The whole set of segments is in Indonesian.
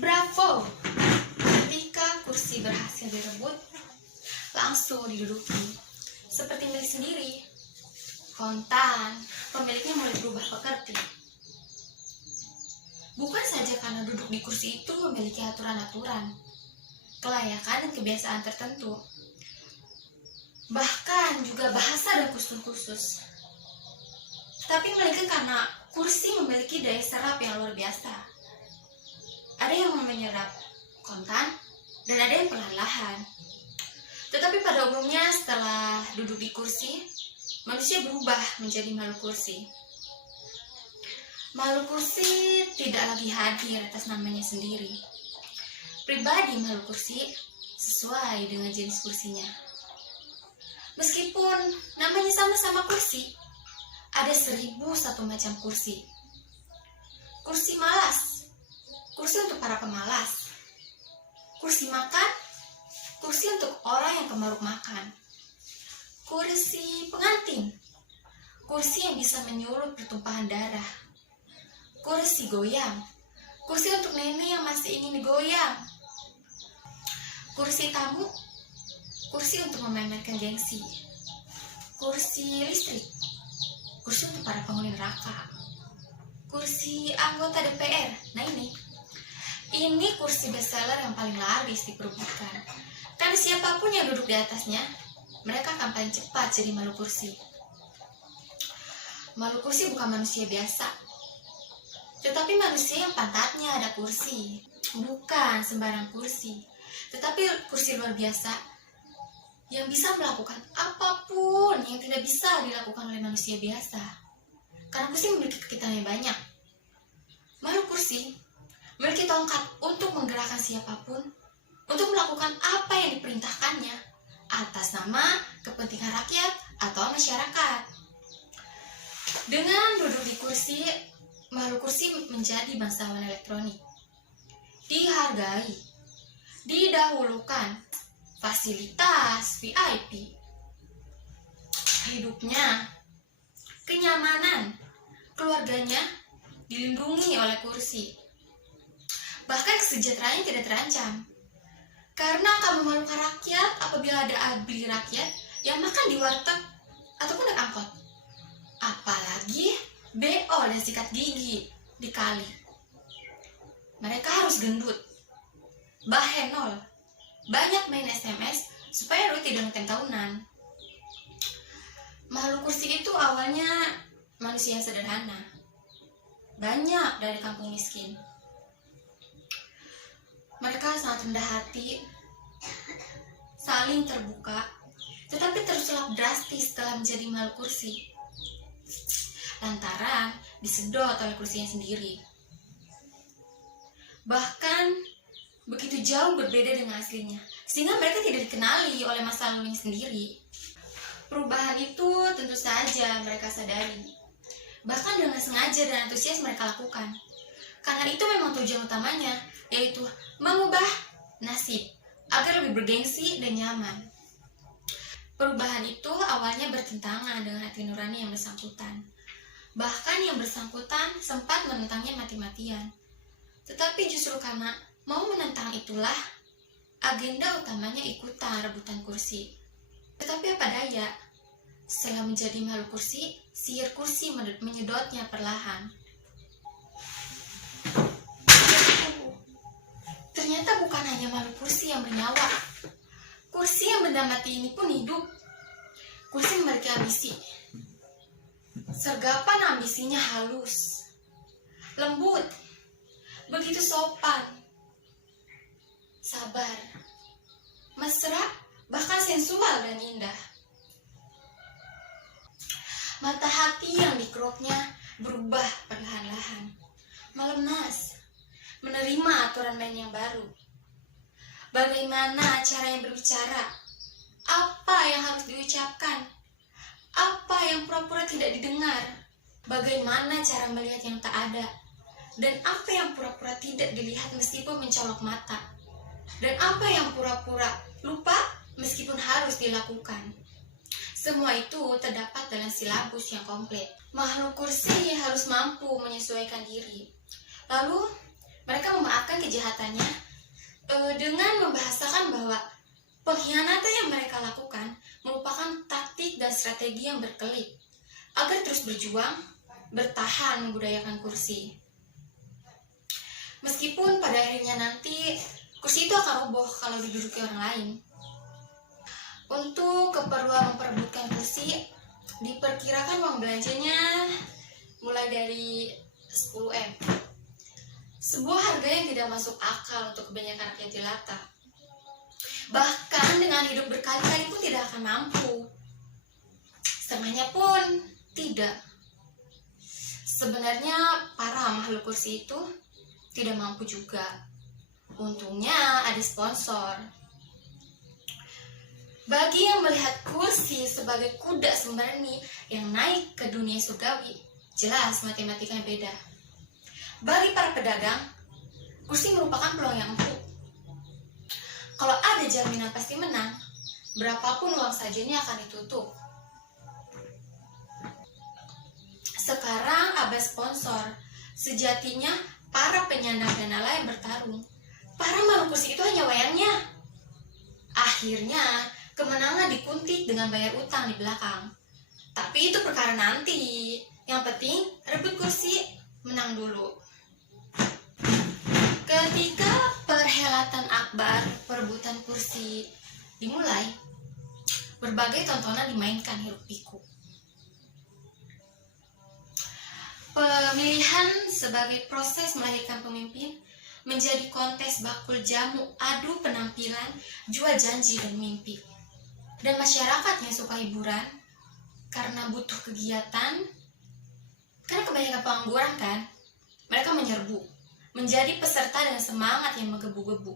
Bravo! Ketika kursi berhasil direbut, langsung diduduki seperti milik sendiri. Kontan, pemiliknya mulai berubah pekerti. Bukan saja karena duduk di kursi itu memiliki aturan-aturan, kelayakan dan kebiasaan tertentu, bahkan juga bahasa dan kostum khusus. Tapi melainkan karena kursi memiliki daya serap yang luar biasa. Ada yang menyerap kontan dan ada yang perlahan-lahan. Tetapi pada umumnya setelah duduk di kursi, manusia berubah menjadi makhluk kursi. Makhluk kursi tidak lagi hadir atas namanya sendiri. Pribadi makhluk kursi sesuai dengan jenis kursinya. Meskipun namanya sama-sama kursi, ada 1001 macam kursi. Kursi malas, kursi untuk para pemalas. Kursi makan, kursi untuk orang yang kemaruk makan. Kursi pengantin, kursi yang bisa menyulut pertumpahan darah. Kursi goyang, kursi untuk nenek yang masih ingin digoyang. Kursi tamu, kursi untuk memamerkan gengsi. Kursi listrik, kursi untuk para penghuni neraka. Kursi anggota DPR, nah ini kursi bestseller yang paling laris diperebutkan. Karena siapapun yang duduk di atasnya, mereka akan paling cepat jadi makhluk kursi. Makhluk kursi bukan manusia biasa, tetapi manusia yang pantatnya ada kursi. Bukan sembarang kursi, tetapi kursi luar biasa yang bisa melakukan apapun yang tidak bisa dilakukan oleh manusia biasa. Karena kursi memiliki kekitannya banyak. Makhluk kursi memiliki tongkat untuk menggerakkan siapapun untuk melakukan apa yang diperintahkannya atas nama kepentingan rakyat atau masyarakat. Dengan duduk di kursi, makhluk kursi menjadi bangsawan elektronik. Dihargai, didahulukan, fasilitas VIP, hidupnya, kenyamanan, keluarganya dilindungi oleh kursi. Bahkan kesejahteraannya tidak terancam, karena akan memalukan rakyat apabila ada abdi rakyat yang makan di warteg ataupun naik angkot. Apalagi BO dan sikat gigi dikali. Mereka harus gendut, bahenol, banyak main SMS supaya duit tidak ngetem tahunan. Makhluk kursi itu awalnya manusia yang sederhana, banyak dari kampung miskin. Mereka sangat rendah hati, saling terbuka, tetapi tersulap drastis setelah menjadi makhluk kursi, lantaran disedot oleh kursinya sendiri. Bahkan begitu jauh berbeda dengan aslinya, sehingga mereka tidak dikenali oleh masa lalunya sendiri. Perubahan itu tentu saja mereka sadari, bahkan dengan sengaja dan antusias mereka lakukan. Karena itu memang tujuan utamanya, yaitu mengubah nasib agar lebih bergengsi dan nyaman. Perubahan itu awalnya bertentangan dengan hati nurani yang bersangkutan. Bahkan yang bersangkutan sempat menentangnya mati-matian. Tetapi justru karena mau menentang itulah agenda utamanya ikutan rebutan kursi. Tetapi apa daya, setelah menjadi makhluk kursi, sihir kursi menyedotnya perlahan. Ternyata bukan hanya makhluk kursi yang bernyawa. Kursi yang benda mati ini pun hidup. Kursi memiliki ambisi. Sergapan ambisinya halus, lembut, begitu sopan, sabar, mesra, bahkan sensual dan indah. Mata hati yang dikeroknya berubah perlahan-lahan, melemas, menerima aturan main yang baru. Bagaimana caranya berbicara? Apa yang harus diucapkan? Apa yang pura-pura tidak didengar? Bagaimana cara melihat yang tak ada? Dan apa yang pura-pura tidak dilihat meskipun mencolok mata? Dan apa yang pura-pura lupa meskipun harus dilakukan? Semua itu terdapat dalam silabus yang komplit. Makhluk kursi harus mampu menyesuaikan diri. Lalu, Mereka memaafkan kejahatannya dengan membahasakan bahwa pengkhianatan yang mereka lakukan merupakan taktik dan strategi yang berkelit agar terus berjuang, bertahan membudayakan kursi. Meskipun pada akhirnya nanti kursi itu akan roboh kalau diduduki orang lain. Untuk keperluan memperebutkan kursi, diperkirakan uang belanjanya mulai dari 10M. Sebuah harga yang tidak masuk akal untuk kebanyakan rakyat jelata. Bahkan dengan hidup berkali-kali pun tidak akan mampu. Setengahnya pun tidak. Sebenarnya para makhluk kursi itu tidak mampu juga. Untungnya ada sponsor. Bagi yang melihat kursi sebagai kuda sembrani yang naik ke dunia surgawi, jelas matematikanya beda. Bagi para pedagang, kursi merupakan peluang yang empuk. Kalau ada jaminan pasti menang, berapapun uang sajanya akan ditutup. Sekarang abad sponsor, sejatinya para penyandang dana lain bertarung. Para makhluk kursi itu hanya wayangnya. Akhirnya, kemenangan dikuntit dengan bayar utang di belakang. Tapi itu perkara nanti. Yang penting, rebut kursi, menang dulu. Ketika perhelatan akbar perebutan kursi dimulai, berbagai tontonan dimainkan hiruk pikuk. Pemilihan sebagai proses melahirkan pemimpin menjadi kontes bakul jamu adu penampilan, jua janji dan mimpi. Dan masyarakat yang suka hiburan karena butuh kegiatan, karena kebanyakan pengangguran kan, mereka menyerbu menjadi peserta dengan semangat yang menggebu-gebu.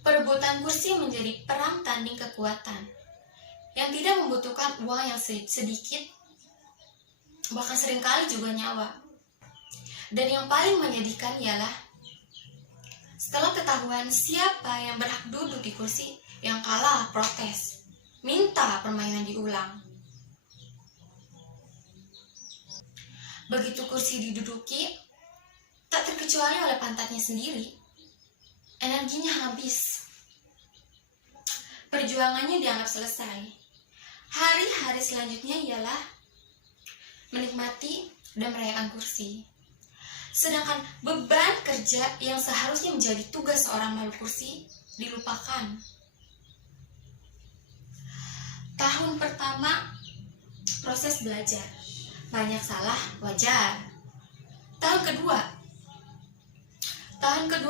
Perebutan kursi menjadi perang tanding kekuatan yang tidak membutuhkan uang yang sedikit, bahkan seringkali juga nyawa. Dan yang paling menyedihkan ialah setelah ketahuan siapa yang berhak duduk di kursi, yang kalah protes, minta permainan diulang. Begitu kursi diduduki, tak terkecuali oleh pantatnya sendiri, energinya habis. Perjuangannya dianggap selesai. Hari-hari selanjutnya ialah menikmati dan merayakan kursi. Sedangkan beban kerja yang seharusnya menjadi tugas seorang makhluk kursi dilupakan. Tahun pertama, proses belajar. Banyak salah, wajar. Tahun kedua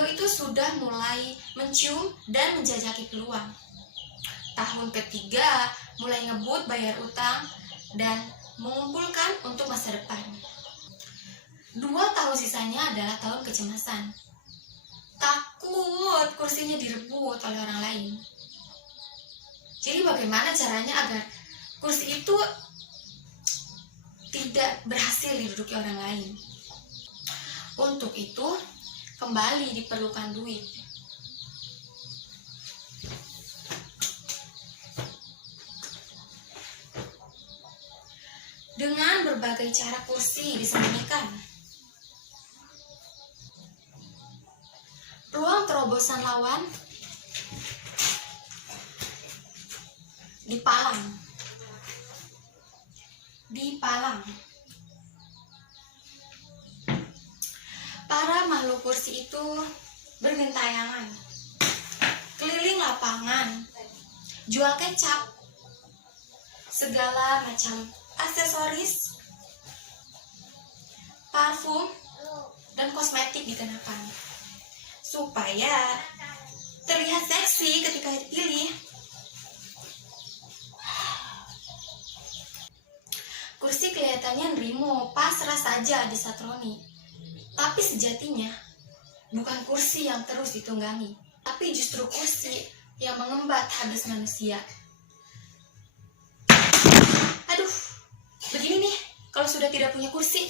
itu sudah mulai mencium dan menjajaki peluang. Tahun ketiga mulai ngebut bayar utang dan mengumpulkan untuk masa depan. 2 tahun sisanya adalah tahun kecemasan. Takut kursinya direbut oleh orang lain. Jadi bagaimana caranya agar kursi itu tidak berhasil diduduki orang lain? Untuk itu kembali diperlukan duit. Dengan berbagai cara kursi disembunyikan. Peluang terobosan lawan dipalang. Para makhluk kursi itu bergentayangan, keliling lapangan, jual kecap, segala macam aksesoris, parfum, dan kosmetik dikenakan supaya terlihat seksi ketika dipilih. Kursi kelihatannya nerimo, pasrah saja disatroni. Tapi sejatinya bukan kursi yang terus ditunggangi, tapi justru kursi yang mengembat habis manusia. Aduh, begini nih kalau sudah tidak punya kursi.